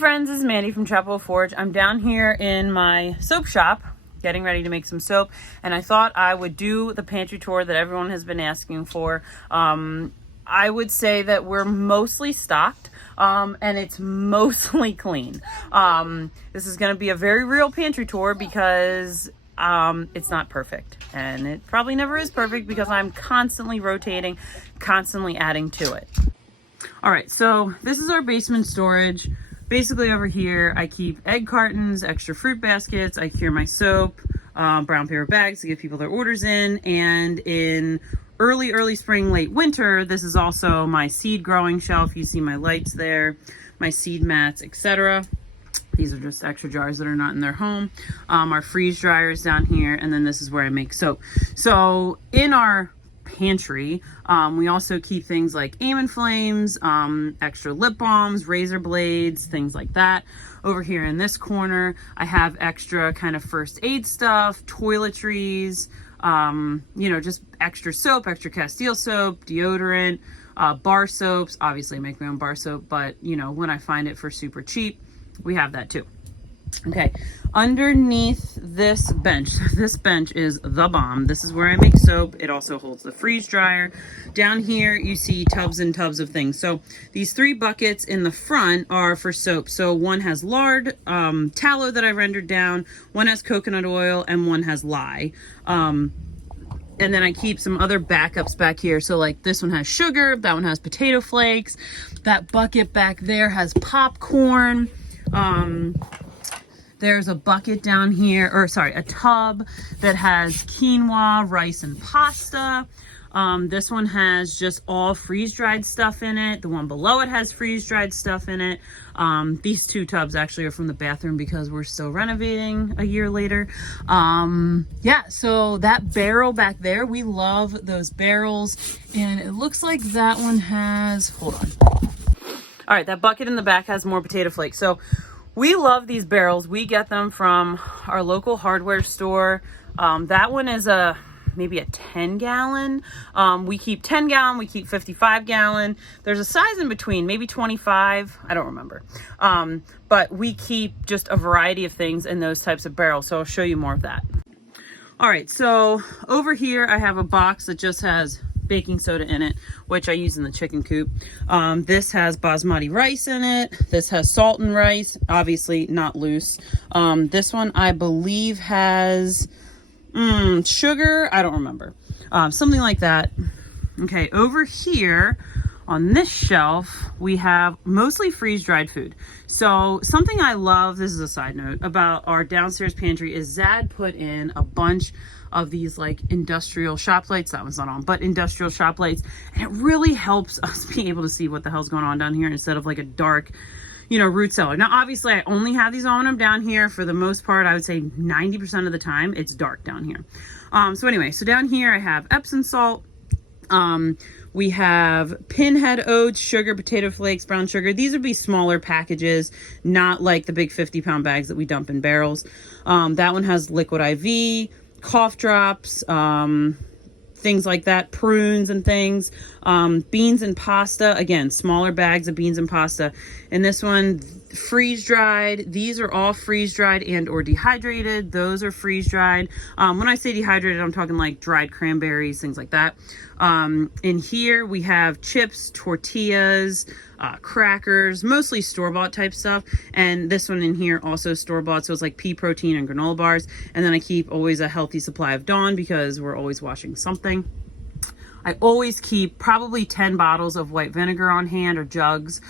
friends, this is Mandy from Chapel Forge. I'm down here in my soap shop getting ready to make some soap, and I thought I would do the pantry tour that everyone has been asking for. I would say that we're mostly stocked, and it's mostly clean. This is going to be a very real pantry tour because it's not perfect, and it probably never is perfect because I'm constantly rotating, constantly adding to it. All right, so this is our basement storage. Basically over here, I keep egg cartons, extra fruit baskets, I cure my soap, brown paper bags to get people their orders in, and in early spring, late winter, this is also my seed growing shelf. You see my lights there, my seed mats, etc. These are just extra jars that are not in their home. Our freeze dryers down here, and then this is where I make soap. So in our pantry, we also keep things like aim and flames, extra lip balms, razor blades, things like that. Over here in this corner, I have extra kind of first aid stuff, toiletries, just extra soap, extra Castile soap, deodorant, bar soaps. Obviously I make my own bar soap, but when I find it for super cheap, we have that too. Okay, underneath this bench is the bomb. This is where I make soap. It also holds the freeze dryer. Down here you see tubs and tubs of things. So these 3 buckets in the front are for soap. So one has lard, tallow that I rendered down, one has coconut oil, and one has lye. And then I keep some other backups back here. So like this one has sugar, that one has potato flakes, that bucket back there has popcorn. There's a bucket down here, a tub that has quinoa, rice, and pasta. This one has just all freeze-dried stuff in it. The one below it has freeze-dried stuff in it. These 2 tubs actually are from the bathroom because we're still renovating a year later. Yeah, so that barrel back there, we love those barrels. And it looks like that one has, hold on. All right, that bucket in the back has more potato flakes. So we love these barrels. We get them from our local hardware store. That one is maybe a 10 gallon. We keep 10 gallon, we keep 55 gallon. There's a size in between, maybe 25, I don't remember. But we keep just a variety of things in those types of barrels. So I'll show you more of that. All right, so over here I have a box that just has baking soda in it, which I use in the chicken coop. This has basmati rice in it. This has salt and rice, obviously not loose. This one I believe has sugar, I don't remember. Something like that. Okay, over here on this shelf, we have mostly freeze-dried food. So something I love, this is a side note, about our downstairs pantry is Zad put in a bunch of these like industrial shop lights. That one's not on, but industrial shop lights. And it really helps us be able to see what the hell's going on down here instead of like a dark, root cellar. Now, obviously I only have these on when I'm down here. For the most part, I would say 90% of the time it's dark down here. So anyway, so down here I have Epsom salt. We have pinhead oats, sugar, potato flakes, brown sugar. These would be smaller packages, not like the big 50-pound bags that we dump in barrels. That one has liquid IV, cough drops, things like that, prunes and things, beans and pasta. Again, smaller bags of beans and pasta. And this one, freeze dried. These are all freeze dried and or dehydrated. Those are freeze dried. When I say dehydrated, I'm talking like dried cranberries, things like that. In here we have chips, tortillas, crackers, mostly store-bought type stuff. And this one in here also store-bought, so it's like pea protein and granola bars. And then I keep always a healthy supply of Dawn because we're always washing something. I always keep probably 10 bottles of white vinegar on hand, or jugs.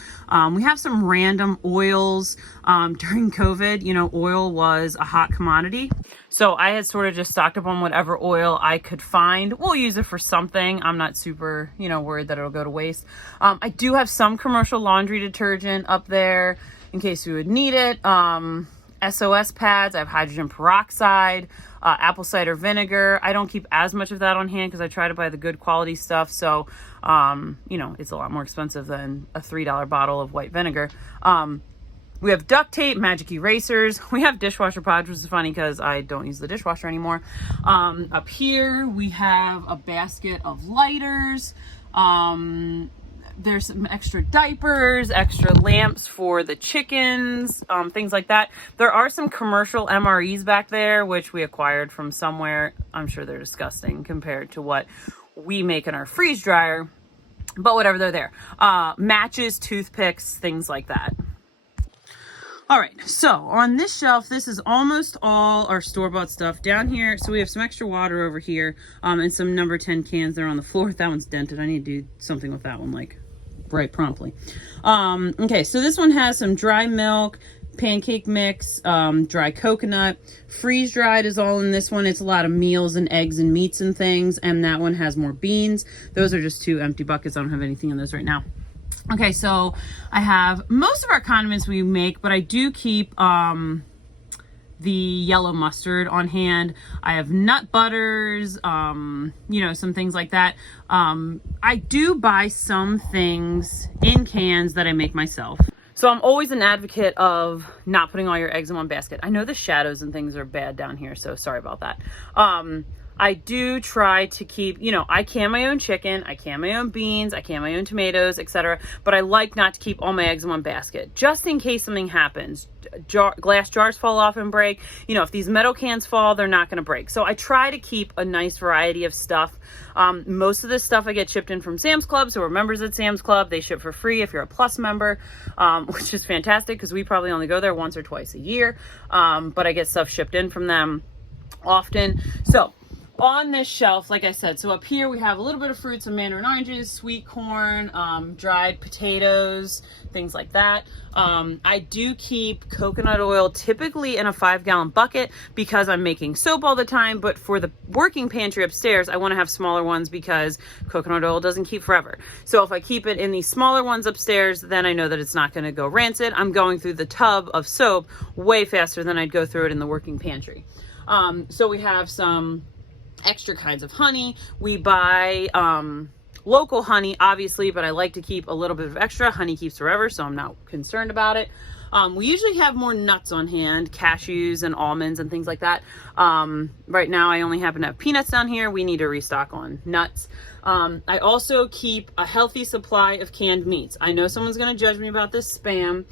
We have some random oils. During COVID, oil was a hot commodity. So I had sort of just stocked up on whatever oil I could find. We'll use it for something. I'm not super, worried that it'll go to waste. I do have some commercial laundry detergent up there in case we would need it. SOS pads, I have hydrogen peroxide, apple cider vinegar. I don't keep as much of that on hand because I try to buy the good quality stuff. So, it's a lot more expensive than a $3 bottle of white vinegar. We have duct tape, magic erasers. We have dishwasher pods, which is funny because I don't use the dishwasher anymore. Up here, we have a basket of lighters, There's some extra diapers, extra lamps for the chickens, things like that. There are some commercial MREs back there, which we acquired from somewhere. I'm sure they're disgusting compared to what we make in our freeze dryer, but whatever, they're there. Matches, toothpicks, things like that. All right, so on this shelf, this is almost all our store-bought stuff. Down here, so we have some extra water over here, and some number 10 cans there on the floor. That one's dented. I need to do something with that one, like, right promptly. Okay, so this one has some dry milk, pancake mix, dry coconut. Freeze-dried is all in this one. It's a lot of meals and eggs and meats and things, and that one has more beans. Those are just 2 empty buckets. I don't have anything in those right now. Okay, so I have most of our condiments we make, but I do keep the yellow mustard on hand. I have nut butters, you know, some things like that. I do buy some things in cans that I make myself. So I'm always an advocate of not putting all your eggs in one basket. I know the shadows and things are bad down here, so sorry about that. I do try to keep, you know, I can my own chicken, I can my own beans, I can my own tomatoes, etc. But I like not to keep all my eggs in one basket, just in case something happens. Glass jars fall off and break. You know, if these metal cans fall, they're not going to break. So I try to keep a nice variety of stuff. Most of this stuff I get shipped in from Sam's Club. So we're members at Sam's Club. They ship for free if you're a Plus member, which is fantastic because we probably only go there once or twice a year. But I get stuff shipped in from them often. So on this shelf, like I said, so up here we have a little bit of fruits, some mandarin oranges, sweet corn, dried potatoes, things like that. I do keep coconut oil typically in a 5-gallon bucket because I'm making soap all the time, but for the working pantry upstairs, I want to have smaller ones because coconut oil doesn't keep forever. So if I keep it in these smaller ones upstairs, then I know that it's not going to go rancid. I'm going through the tub of soap way faster than I'd go through it in the working pantry. So we have some extra kinds of honey. We buy local honey, obviously, but I like to keep a little bit of extra. Honey keeps forever, so I'm not concerned about it. We usually have more nuts on hand, cashews and almonds and things like that. Right now I only happen to have peanuts down here. We need to restock on nuts. I also keep a healthy supply of canned meats. I know someone's going to judge me about this spam,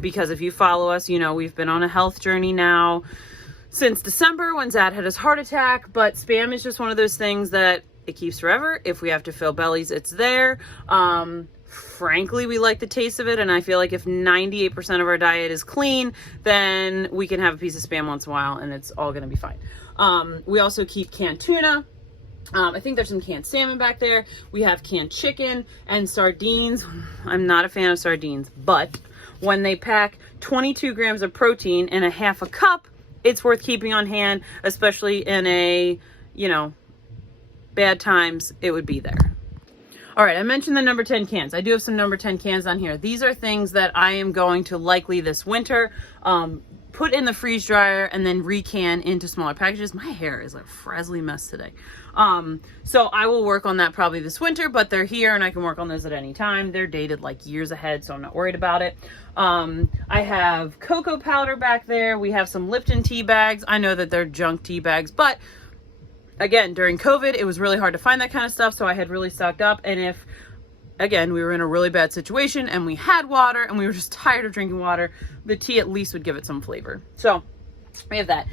because if you follow us, you know we've been on a health journey now since December when Zad had his heart attack, but spam is just one of those things that it keeps forever. If we have to fill bellies, it's there. Frankly, we like the taste of it, and I feel like if 98% of our diet is clean, then we can have a piece of spam once in a while and it's all going to be fine. We also keep canned tuna. I think there's some canned salmon back there. We have canned chicken and sardines. I'm not a fan of sardines, but when they pack 22 grams of protein in a half a cup, it's worth keeping on hand, especially in a, you know, bad times, it would be there. All right, I mentioned the number 10 cans. I do have some number 10 cans on here. These are things that I am going to likely this winter put in the freeze dryer and then recan into smaller packages. My hair is a frazzly mess today. So I will work on that probably this winter, but they're here and I can work on those at any time. They're dated like years ahead, so I'm not worried about it. I have cocoa powder back there. We have some Lipton tea bags. I know that they're junk tea bags, but again, during COVID, it was really hard to find that kind of stuff, so I had really stocked up. And if, again, we were in a really bad situation and we had water and we were just tired of drinking water, the tea at least would give it some flavor. So we have that.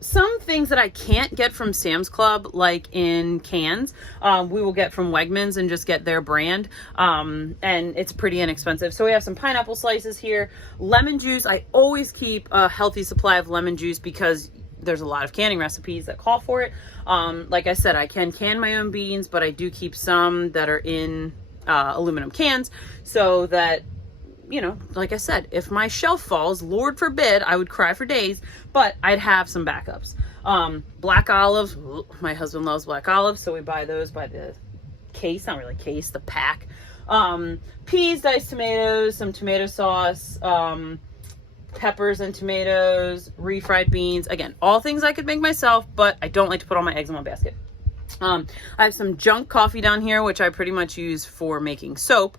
Some things that I can't get from Sam's Club, like in cans, we will get from Wegmans and just get their brand. And it's pretty inexpensive. So we have some pineapple slices here. Lemon juice. I always keep a healthy supply of lemon juice because there's a lot of canning recipes that call for it. Like I said, I can my own beans, but I do keep some that are in aluminum cans so that, you know, like I said, if my shelf falls, Lord forbid, I would cry for days, but I'd have some backups. Black olives, my husband loves black olives, so we buy those by the case, not really case, the pack. Peas, diced tomatoes, some tomato sauce, peppers and tomatoes, refried beans. Again, all things I could make myself, but I don't like to put all my eggs in one basket. I have some junk coffee down here, which I pretty much use for making soap,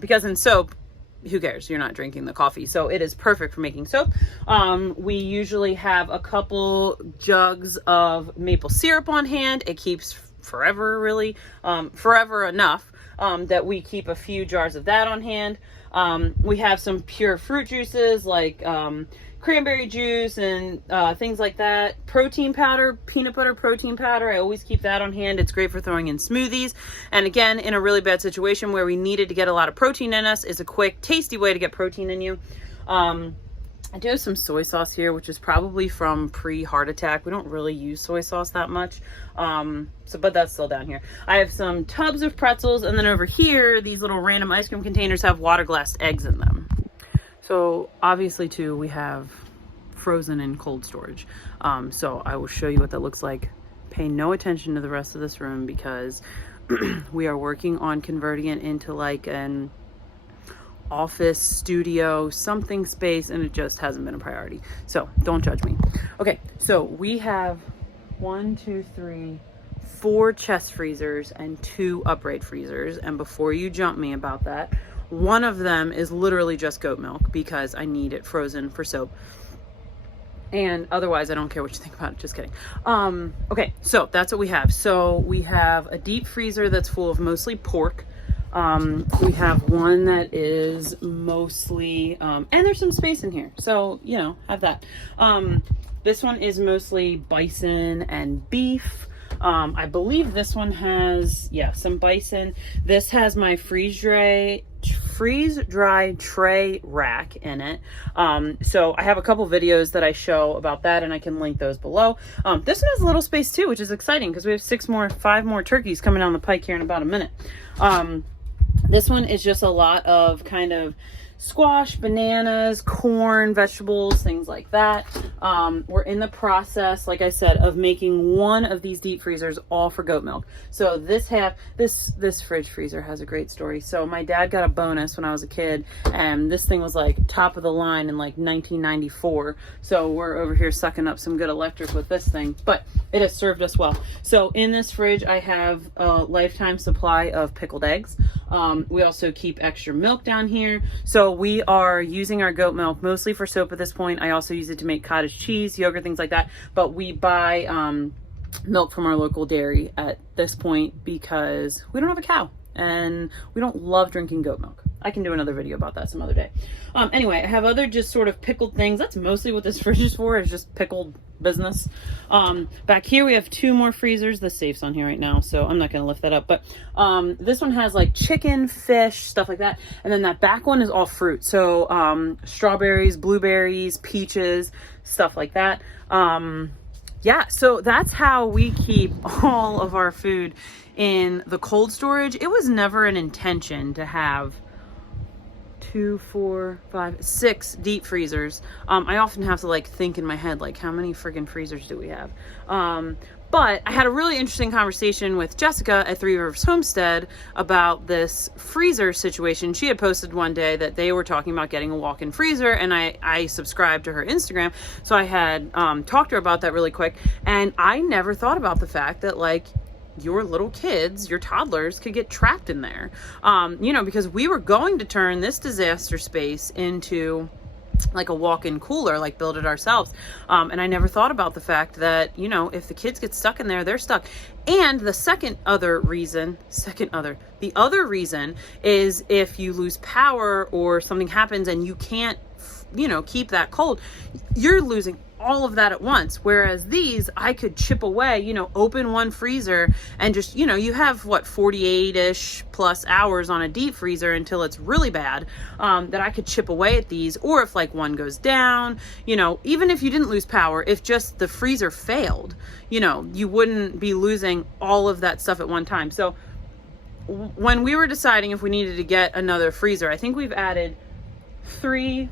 because in soap, who cares? You're not drinking the coffee. So it is perfect for making soap. We usually have a couple jugs of maple syrup on hand. It keeps forever, really, forever enough. that we keep a few jars of that on hand. We have some pure fruit juices like cranberry juice and things like that. Protein powder, peanut butter protein powder. I always keep that on hand. It's great for throwing in smoothies. And again, in a really bad situation where we needed to get a lot of protein in us, is a quick, tasty way to get protein in you. I do have some soy sauce here, which is probably from pre-heart attack. We don't really use soy sauce that much. But that's still down here. I have some tubs of pretzels, and then over here, these little random ice cream containers have water glass eggs in them. So obviously too, we have frozen and cold storage. So I will show you what that looks like. Pay no attention to the rest of this room because we are working on converting it into like an office, studio, something space, and it just hasn't been a priority. So don't judge me. Okay, so we have 4 chest freezers and 2 upright freezers. And before you jump me about that, one of them is literally just goat milk because I need it frozen for soap. And otherwise, I don't care what you think about it. Just kidding. Okay, so that's what we have. So we have a deep freezer that's full of mostly pork. We have one that is mostly, and there's some space in here. So, you know, have that. This one is mostly bison and beef. I believe this one has, some bison. This has my freeze-dry tray rack in it. So I have a couple videos that I show about that, and I can link those below. This one has a little space too, which is exciting because we have 5 more turkeys coming down the pike here in about a minute. This one is just a lot of kind of squash, bananas, corn, vegetables, things like that. We're in the process, like I said, of making one of these deep freezers all for goat milk. So this fridge freezer has a great story. So my dad got a bonus when I was a kid, and this thing was like top of the line in like 1994. So we're over here sucking up some good electric with this thing, but it has served us well. So in this fridge, I have a lifetime supply of pickled eggs. We also keep extra milk down here. So we are using our goat milk mostly for soap at this point. I also use it to make cottage cheese, yogurt, things like that. But we buy milk from our local dairy at this point because we don't have a cow and we don't love drinking goat milk. I can do another video about that some other day. Anyway, I have other just sort of pickled things. That's mostly what this fridge is for, is just pickled business. Back here we have 2 more freezers. The safe's on here right now, so I'm not going to lift that up. But this one has like chicken, fish, stuff like that. And then that back one is all fruit. So strawberries, blueberries, peaches, stuff like that. Yeah, so that's how we keep all of our food in the cold storage. It was never an intention to have 2, 4, 5, 6 deep freezers. I often have to like think in my head, like, how many friggin' freezers do we have? But I had a really interesting conversation with Jessica at Three Rivers Homestead about this freezer situation. She had posted one day that they were talking about getting a walk-in freezer, and I subscribed to her Instagram. So I had talked to her about that really quick, and I never thought about the fact that like your little kids, your toddlers could get trapped in there. You know, because we were going to turn this disaster space into like a walk-in cooler, like build it ourselves. And I never thought about the fact that, you know, if the kids get stuck in there, they're stuck. And the other reason is if you lose power or something happens and you can't, you know, keep that cold, you're losing all of that at once. Whereas these, I could chip away, you know, open one freezer and just, you know, you have what, 48-ish plus hours on a deep freezer until it's really bad, that I could chip away at these. Or if like one goes down, you know, even if you didn't lose power, if just the freezer failed, you know, you wouldn't be losing all of that stuff at one time. So when we were deciding if we needed to get another freezer, I think we've added 4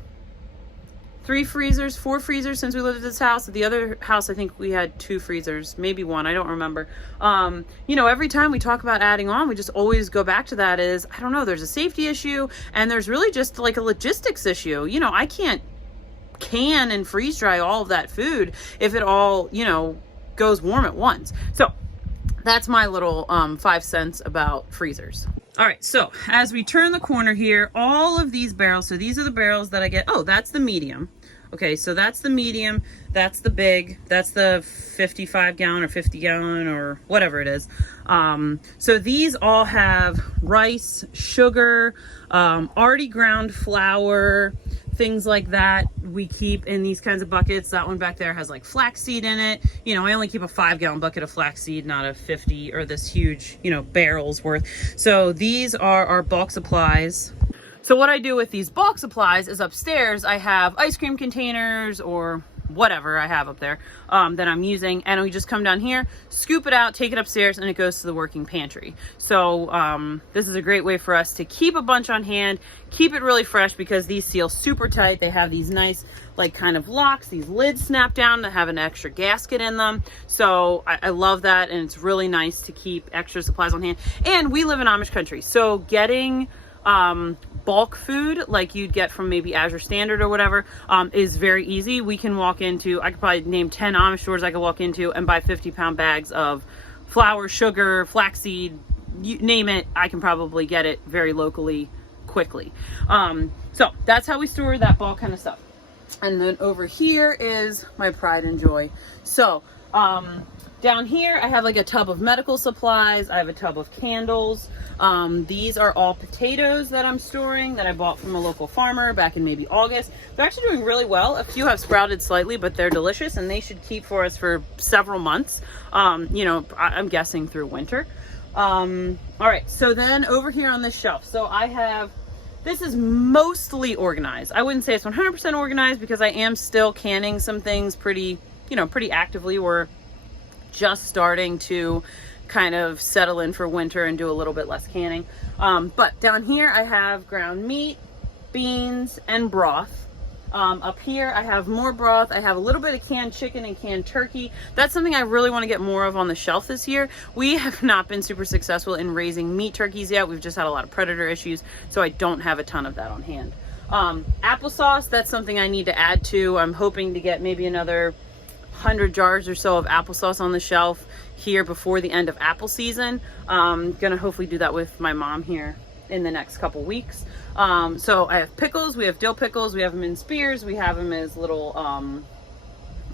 freezers since we lived at this house. At the other house, I think we had 2 freezers, maybe 1, I don't remember. You know, every time we talk about adding on, we just always go back to that is, I don't know, there's a safety issue and there's really just like a logistics issue. You know, I can't can and freeze dry all of that food if it all, you know, goes warm at once. So that's my little 5 cents about freezers. All right, so as we turn the corner here, all of these barrels, so these are the barrels that I get. Oh, that's the medium. Okay, so that's the medium, that's the big, that's the 55 gallon or 50 gallon or whatever it is. So these all have rice, sugar, already ground flour, things like that we keep in these kinds of buckets. That one back there has like flaxseed in it. You know, I only keep a 5-gallon bucket of flaxseed, not a 50 or this huge, you know, barrels worth. So these are our bulk supplies. So what I do with these bulk supplies is upstairs I have ice cream containers or whatever I have up there that I'm using, and we just come down here, scoop it out, take it upstairs, and it goes to the working pantry. So this is a great way for us to keep a bunch on hand, keep it really fresh, because these seal super tight. They have these nice like kind of locks, these lids snap down that have an extra gasket in them. So I love that, and it's really nice to keep extra supplies on hand. And we live in Amish country, so getting bulk food like you'd get from maybe Azure Standard or whatever is very easy. We can walk into, I could probably name 10 Amish stores I could walk into and buy 50-pound bags of flour, sugar, flaxseed, you name it. I can probably get it very locally quickly. So that's how we store that bulk kind of stuff. And then over here is my pride and joy. So down here I have like a tub of medical supplies. I have a tub of candles. These are all potatoes that I'm storing that I bought from a local farmer back in maybe August. They're actually doing really well. A few have sprouted slightly, but they're delicious, and they should keep for us for several months. You know, I'm guessing through winter. All right, so then over here on this shelf, so I have, this is mostly organized. I wouldn't say it's 100% organized because I am still canning some things pretty, you know, pretty actively. We're just starting to kind of settle in for winter and do a little bit less canning. But down here I have ground meat, beans, and broth. Up here I have more broth. I have a little bit of canned chicken and canned turkey. That's something I really want to get more of on the shelf this year. We have not been super successful in raising meat turkeys yet. We've just had a lot of predator issues, so I don't have a ton of that on hand. Applesauce, that's something I need to add to. I'm hoping to get maybe another 100 jars or so of applesauce on the shelf here before the end of apple season. Gonna hopefully do that with my mom here in the next couple weeks. So I have pickles. We have dill pickles. We have them in spears. We have them as little,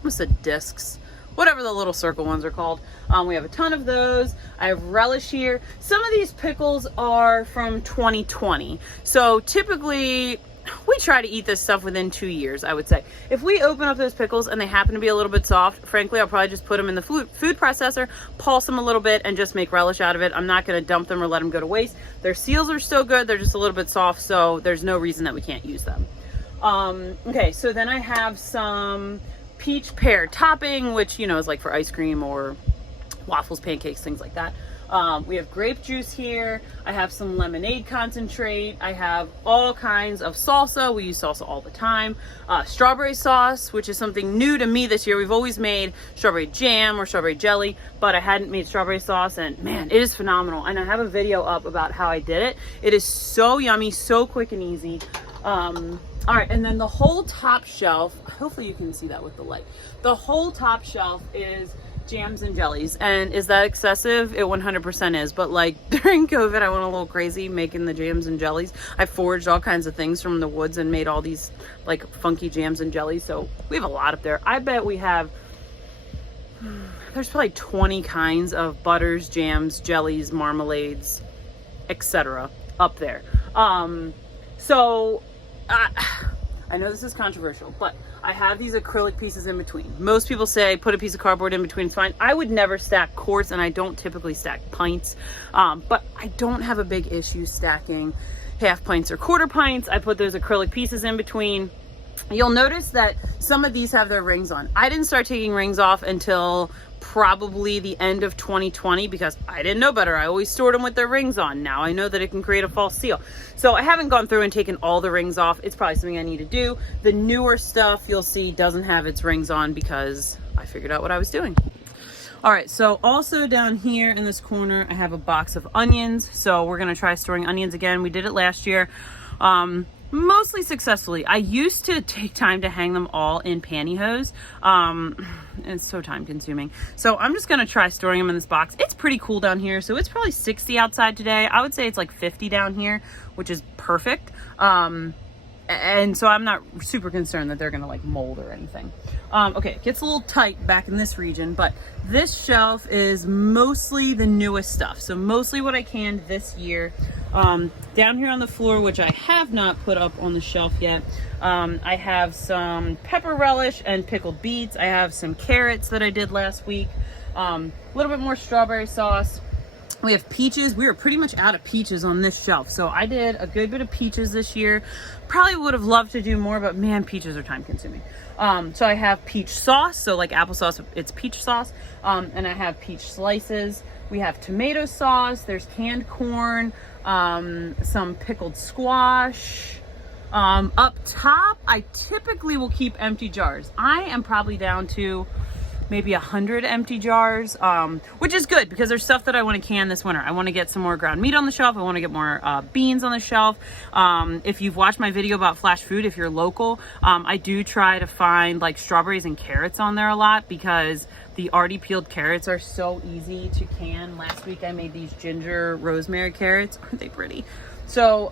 what's the discs? Whatever the little circle ones are called. We have a ton of those. I have relish here. Some of these pickles are from 2020. So typically we try to eat this stuff within 2 years, I would say. If we open up those pickles and they happen to be a little bit soft, frankly, I'll probably just put them in the food processor, pulse them a little bit, and just make relish out of it. I'm not going to dump them or let them go to waste. Their seals are still good. They're just a little bit soft, so there's no reason that we can't use them. Okay, so then I have some peach pear topping, which, you know, is like for ice cream or waffles, pancakes, things like that. We have grape juice here. I have some lemonade concentrate. I have all kinds of salsa. We use salsa all the time. Strawberry sauce, which is something new to me this year. We've always made strawberry jam or strawberry jelly, but I hadn't made strawberry sauce, and man, it is phenomenal. And I have a video up about how I did it. It is so yummy, so quick and easy. All right, and then the whole top shelf, hopefully you can see that with the light. The whole top shelf is jams and jellies. And is that excessive? It 100% is. But like during COVID, I went a little crazy making the jams and jellies. I foraged all kinds of things from the woods and made all these like funky jams and jellies. So we have a lot up there. I bet we have, there's probably 20 kinds of butters, jams, jellies, marmalades, etc. up there. I know this is controversial, but I have these acrylic pieces in between. Most people say put a piece of cardboard in between, it's fine. I would never stack quarts, and I don't typically stack pints, but I don't have a big issue stacking half pints or quarter pints. I put those acrylic pieces in between. You'll notice that some of these have their rings on. I didn't start taking rings off until probably the end of 2020 because I didn't know better. I always stored them with their rings on. Now I know that it can create a false seal. So I haven't gone through and taken all the rings off. It's probably something I need to do. The newer stuff you'll see doesn't have its rings on because I figured out what I was doing. All right, so also down here in this corner, I have a box of onions. So we're gonna try storing onions again. We did it last year. Mostly successfully. I used to take time to hang them all in pantyhose. It's so time consuming. So I'm just gonna try storing them in this box. It's pretty cool down here. So it's probably 60 outside today. I would say it's like 50 down here, which is perfect. and so I'm not super concerned that they're gonna like mold or anything. Okay, it gets a little tight back in this region, but this shelf is mostly the newest stuff. So mostly what I canned this year. Down here on the floor, which I have not put up on the shelf yet, I have some pepper relish and pickled beets. I have some carrots that I did last week. A little bit more strawberry sauce. We have peaches. We were pretty much out of peaches on this shelf. So I did a good bit of peaches this year. Probably would have loved to do more, but man, peaches are time consuming. So I have peach sauce. So like applesauce, it's peach sauce. And I have peach slices. We have tomato sauce. There's canned corn, some pickled squash. Up top, I typically will keep empty jars. I am probably down to maybe 100 empty jars, which is good because there's stuff that I want to can this winter. I want to get some more ground meat on the shelf. I want to get more beans on the shelf. If you've watched my video about flash food, if you're local, I do try to find like strawberries and carrots on there a lot because the already peeled carrots are so easy to can. Last week I made these ginger rosemary carrots. Aren't they pretty? So,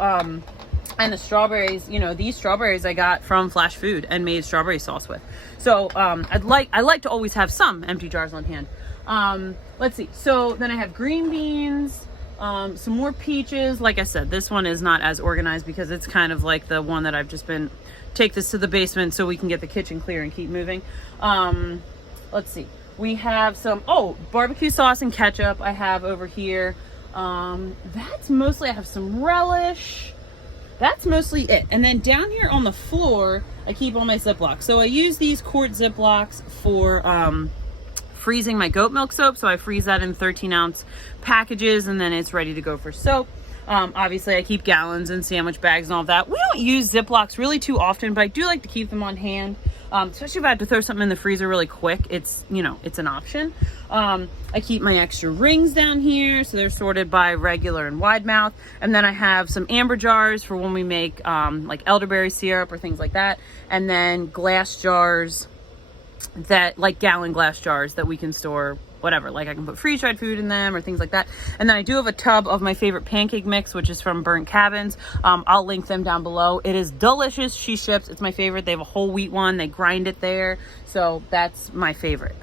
and the strawberries, you know, these strawberries I got from Flash Food and made strawberry sauce with. So I like to always have some empty jars on hand. Let's see. So then I have green beans, some more peaches. Like I said, this one is not as organized because it's kind of like the one that I've just been, take this to the basement so we can get the kitchen clear and keep moving. Let's see. We have some, barbecue sauce and ketchup I have over here. That's mostly, I have some relish. That's mostly it. And then down here on the floor, I keep all my Ziplocs. So I use these quart Ziplocs for freezing my goat milk soap. So I freeze that in 13-ounce packages and then it's ready to go for soap. Obviously I keep gallons and sandwich bags and all of that. We don't use Ziplocs really too often, but I do like to keep them on hand. Especially if I have to throw something in the freezer really quick, it's, you know, it's an option. I keep my extra rings down here, so they're sorted by regular and wide mouth. And then I have some amber jars for when we make like elderberry syrup or things like that. And then glass jars that, like gallon glass jars that we can store whatever, like I can put freeze-dried food in them or things like that. And then I do have a tub of my favorite pancake mix, which is from Burnt Cabins. I'll link them down below. It is delicious. She ships. It's my favorite. They have a whole wheat one. They grind it there. So that's my favorite.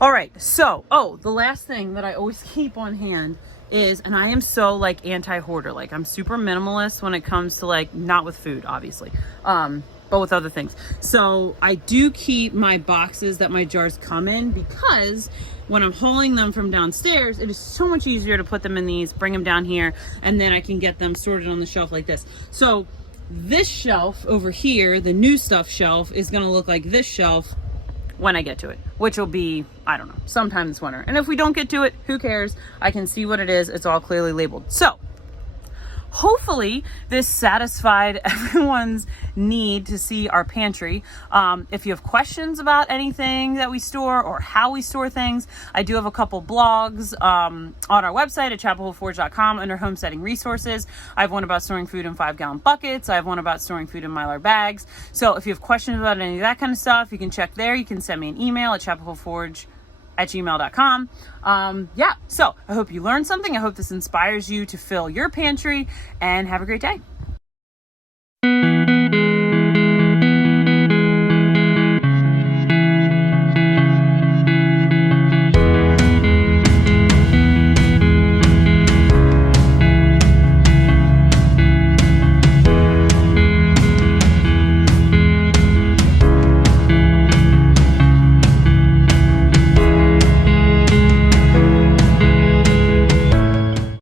All right. So, the last thing that I always keep on hand is, and I am so like anti-hoarder. Like I'm super minimalist when it comes to like, not with food, obviously. But with other things. So I do keep my boxes that my jars come in because when I'm hauling them from downstairs, it is so much easier to put them in these, bring them down here, and then I can get them sorted on the shelf like this. So this shelf over here, the new stuff shelf, is gonna look like this shelf when I get to it, which will be, I don't know, sometime this winter. And if we don't get to it, who cares? I can see what it is. It's all clearly labeled. So hopefully this satisfied everyone's need to see our pantry. If you have questions about anything that we store or how we store things, I do have a couple blogs on our website at chapelhillforge.com under homesteading resources. I have one about storing food in 5-gallon buckets. I have one about storing food in Mylar bags. So if you have questions about any of that kind of stuff, you can check there. You can send me an email at chapelhillforge@gmail.com. So I hope you learned something. I hope this inspires you to fill your pantry and have a great day.